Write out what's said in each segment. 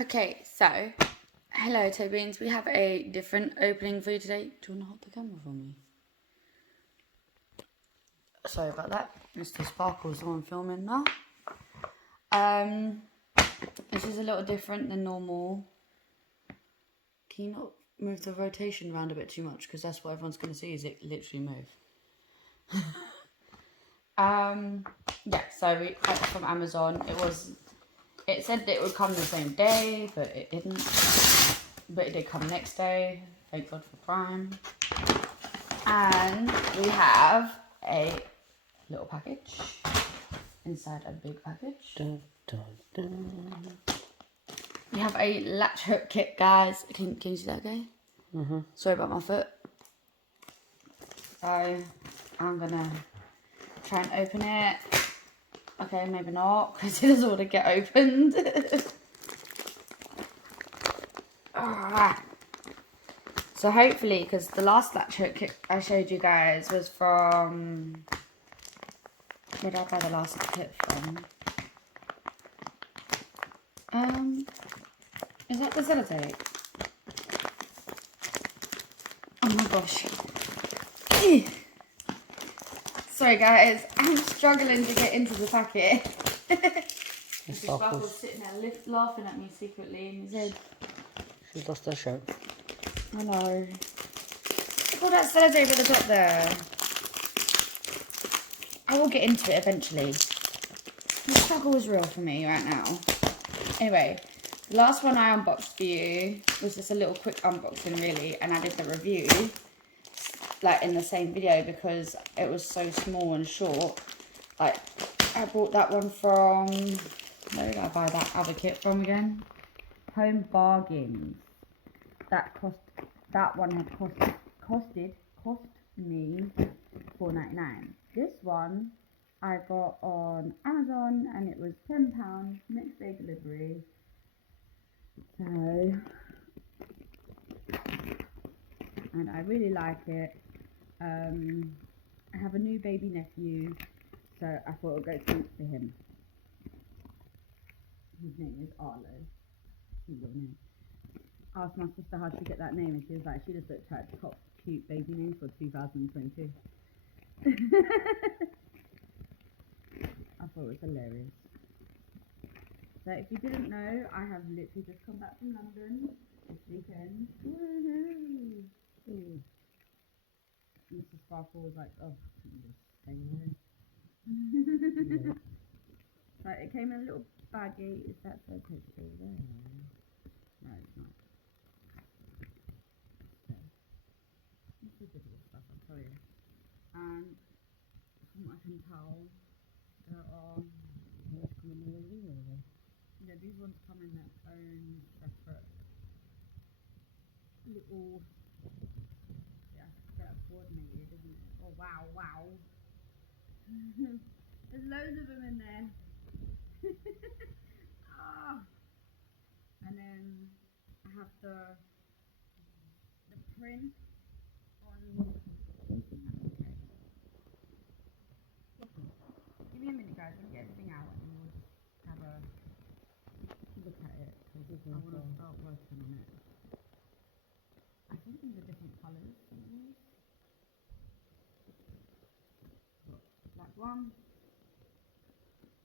Okay, so hello, toe beans. We have a different opening for you today. Do you want to hold the camera for me? Sorry about that. Mr. Sparkle's the one filming now. This is a little different than normal. Can you not move the rotation around a bit too much? Because that's what everyone's going to see, is it literally move. Yeah, so we got it from Amazon. It said that it would come the same day, but it didn't. But it did come next day. Thank God for Prime. And we have a little package inside a big package. Dun, dun, dun. We have a latch hook kit, guys. Can you see that okay? Mm-hmm. Sorry about my foot. So I'm gonna try and open it. Okay, maybe not, because it doesn't want to get opened. So hopefully, because the last latch hook kit I showed you guys was from... Where did I buy the last kit from? Is that the sellotape? Oh my gosh. Sorry guys, I'm struggling to get into the packet. Sparkle's sitting there laughing at me secretly in his head. She's lost her shirt. I know. Look all that sellotape at the top there. I will get into it eventually. The struggle is real for me right now. Anyway, the last one I unboxed for you was just a little quick unboxing really, and I did the review like in the same video because it was so small and short. Like, I bought that one from, where did I buy that other kit from again? Unbagging. That one had cost me $4.99. This one I got on Amazon and it was £10 next day delivery. So, and I really like it. I have a new baby nephew, so I thought it would go to him. His name is Arlo. Cute little name. I asked my sister how to get that name, and she was like, she just looked at top cute baby name for 2022. I thought it was hilarious. So if you didn't know, I have literally just come back from London this weekend. Woohoo! Mr. Sparkle was like, oh, just stay away. Yeah. So it came in a little baggie. Is that so still there? No, it's not. Okay. This is difficult stuff, I'll tell you. And from what I can tell, there are... Yeah, these ones come in their own separate little... Yeah, that's coordinated, isn't it? Oh, wow, wow. There's loads of them in there. Oh. And then I have the print on... Okay. Give me a minute guys, let me get everything out and we'll just have a look at it. I want to start working on it. I think these are different colours. Black one.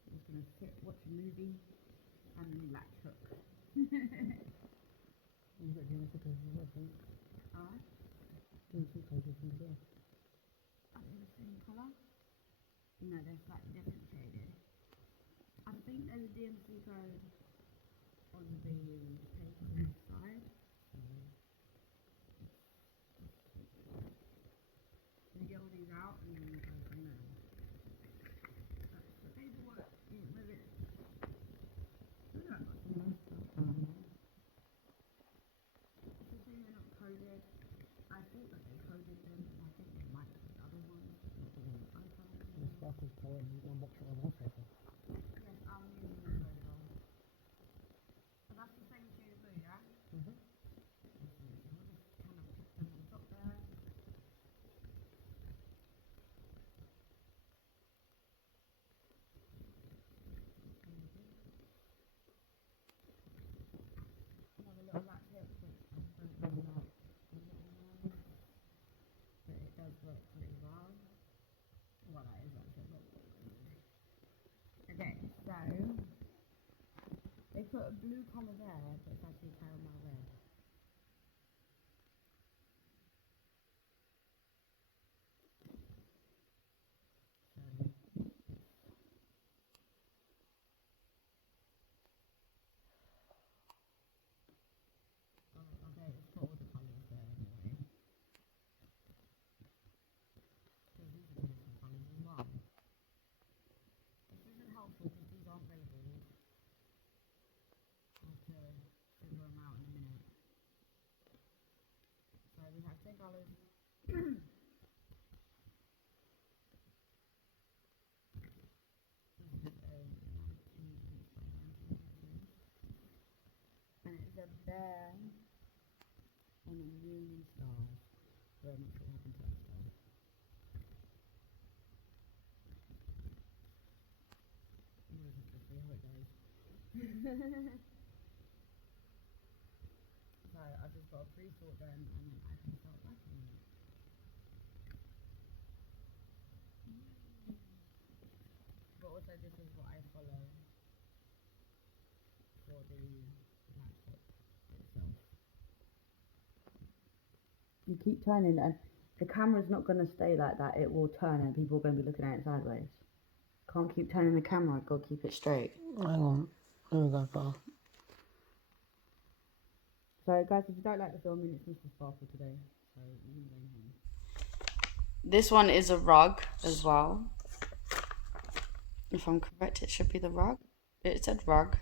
I'm just going to sit, watch a movie, and then latch hook. You've got the other colours as well, I think. Alright. The other colours as well. Are they the same colour? No, they're slightly different shaded. I think there's a DMC code on the paper side. We get all these out and then we go from there. That's the paperwork in with it. Look at that. It's a shame they're not coded. I thought that they coded them, and I think they might code other ones. The Sparkle's power and unbox it on our paper. Yes, I'm using them as well. But that's the same shade of blue, yeah? Mm-hmm. We'll just kind of put them on top there. a blue colour there, but it's actually caramel red. Okay, it's got all the colours there anyway. So these are the different colours as well. This isn't helpful because these aren't labelled. I'll have to figure them out in a minute. So we have 10 colours. This is a 19 inch by 19 inches. And it's a bear on a moon and stars. Very much what happened to that star. We'll just see how it goes. So I've just got to pre-sort them and then I can start working on it. But also this is what I follow for the laptop itself. You keep turning and the camera's not going to stay like that. It will turn and people are going to be looking at it sideways. Can't keep turning the camera. Got to keep it straight. Hang on. There we go, pal. So guys, if you don't like the filming, it's Mr. Sparkle today. So you can blame him. This one is a rug as well. If I'm correct, it should be the rug. It said rug.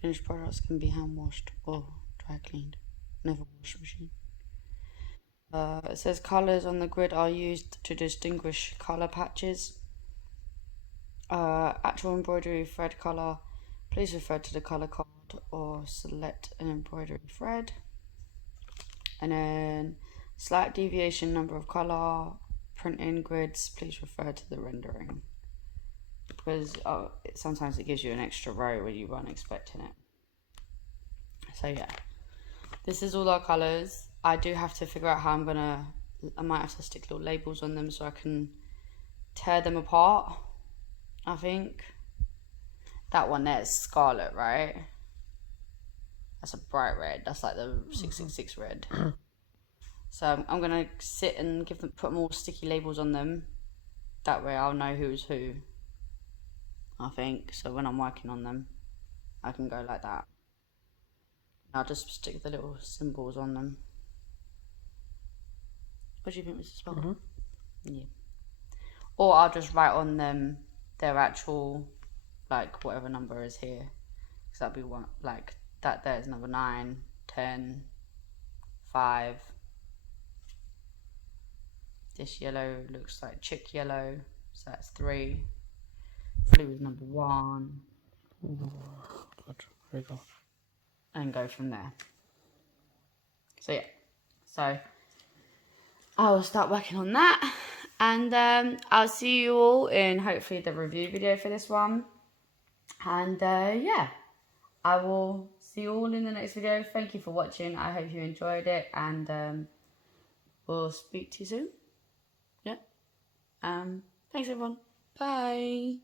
Finished products can be hand washed or dry cleaned. Never wash machine. It says colours on the grid are used to distinguish colour patches. Actual embroidery thread colour. Please refer to the colour card or select an embroidery thread. And then slight deviation number of colour. Printing grids. Please refer to the rendering. Because sometimes it gives you an extra row when you weren't expecting it. So yeah, this is all our colours. I do have to figure out how I might have to stick little labels on them so I can tear them apart, I think. That one there is scarlet, right? That's a bright red. That's like the 666 red. So I'm gonna sit and put more sticky labels on them. That way I'll know who's who, I think. So when I'm working on them, I can go like that. I'll just stick the little symbols on them. What do you think, Mrs. Sparkle? Yeah. Or I'll just write on them their actual, like, whatever number is here. Because that'll be one, like, that there's number 9, 10, 5. This yellow looks like chick yellow, so that's 3. Blue is number 1. Good. There you go. And go from there. So yeah, so I'll start working on that, and I'll see you all in hopefully the review video for this one. And yeah, I will see you all in the next video. Thank you for watching. I hope you enjoyed it, and we'll speak to you soon. Yeah. Thanks everyone. Bye.